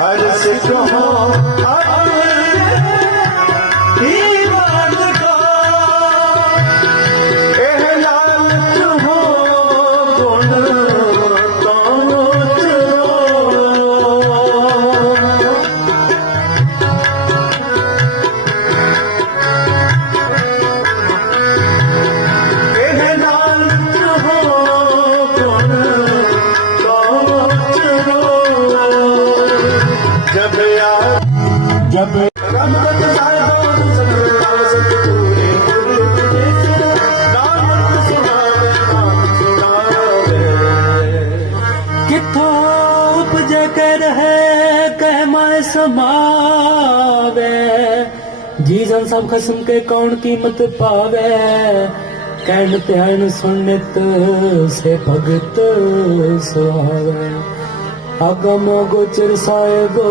हर से कहो ਸਮਾਵੇ? ਜੀ ਜਨ ਸਭ ਖਸਮ ਕੇ ਕੌਣ ਕੀਮਤ ਪਾਵੇ? ਕਹਿਣ ਧਿਆਨ ਸੁਣਿਤ ਸੇ ਭਗਤ ਸੁਹਾਵੇ। ਅਗਮ ਗੋਚਰ ਸਾਹਿਬੋ